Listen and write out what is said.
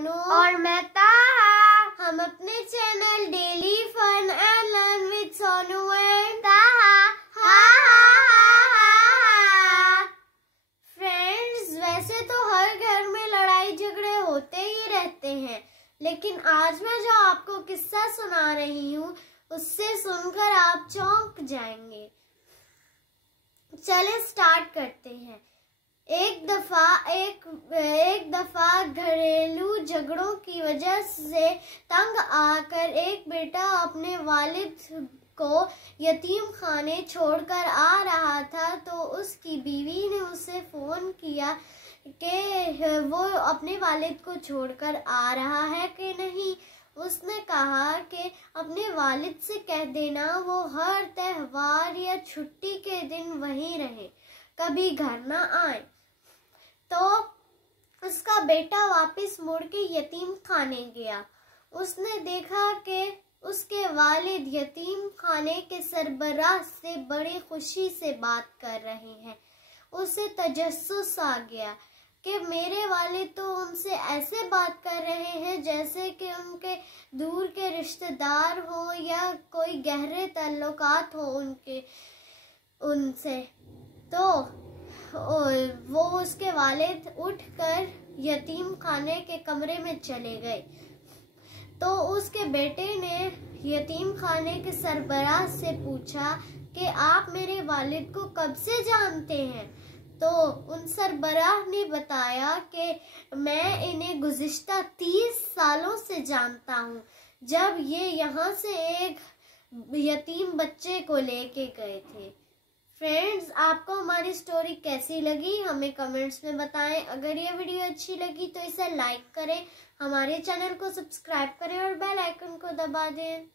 सोनू और मैं ताहा। हम अपने channel daily fun and learn with Sonu and Taha friends, वैसे तो हर घर में लड़ाई झगड़े होते ही रहते हैं, लेकिन आज मैं जो आपको किस्सा सुना रही हूँ उससे सुनकर आप चौंक जाएंगे। चले स्टार्ट करते हैं। एक दफा घरेलू झगड़ों की वजह से तंग आकर एक बेटा अपने वालिद को यतीम खाने छोड़कर आ रहा था, तो उसकी बीवी ने उसे फोन किया कि वो अपने वालिद को छोड़कर आ रहा है कि नहीं। उसने कहा कि अपने वालिद से कह देना वो हर त्योहार या छुट्टी के दिन वहीं रहे, कभी घर ना आए। तो उसका बेटा वापस मुड़ के यतीम खाने गया। उसने देखा कि उसके वालिद यतीम खाने के सरबराह से बड़ी खुशी से बात कर रहे हैं। उसे तजस्सुस आ गया कि मेरे वालिद तो उनसे ऐसे बात कर रहे हैं जैसे कि उनके दूर के रिश्तेदार हो या कोई गहरे ताल्लुकात हो उनसे। तो वो उसके वालिद उठकर यतीम खाने के कमरे में चले गए। तो उसके बेटे ने यतीम खाने के सरबराह से पूछा कि आप मेरे वालिद को कब से जानते हैं। तो उन सरबराह ने बताया कि मैं इन्हें गुज़िश्ता 30 सालों से जानता हूँ, जब ये यहाँ से एक यतीम बच्चे को लेके गए थे। फ्रेंड्स, आपको हमारी स्टोरी कैसी लगी हमें कमेंट्स में बताएं। अगर ये वीडियो अच्छी लगी तो इसे लाइक करें, हमारे चैनल को सब्सक्राइब करें और बेल आइकन को दबा दें।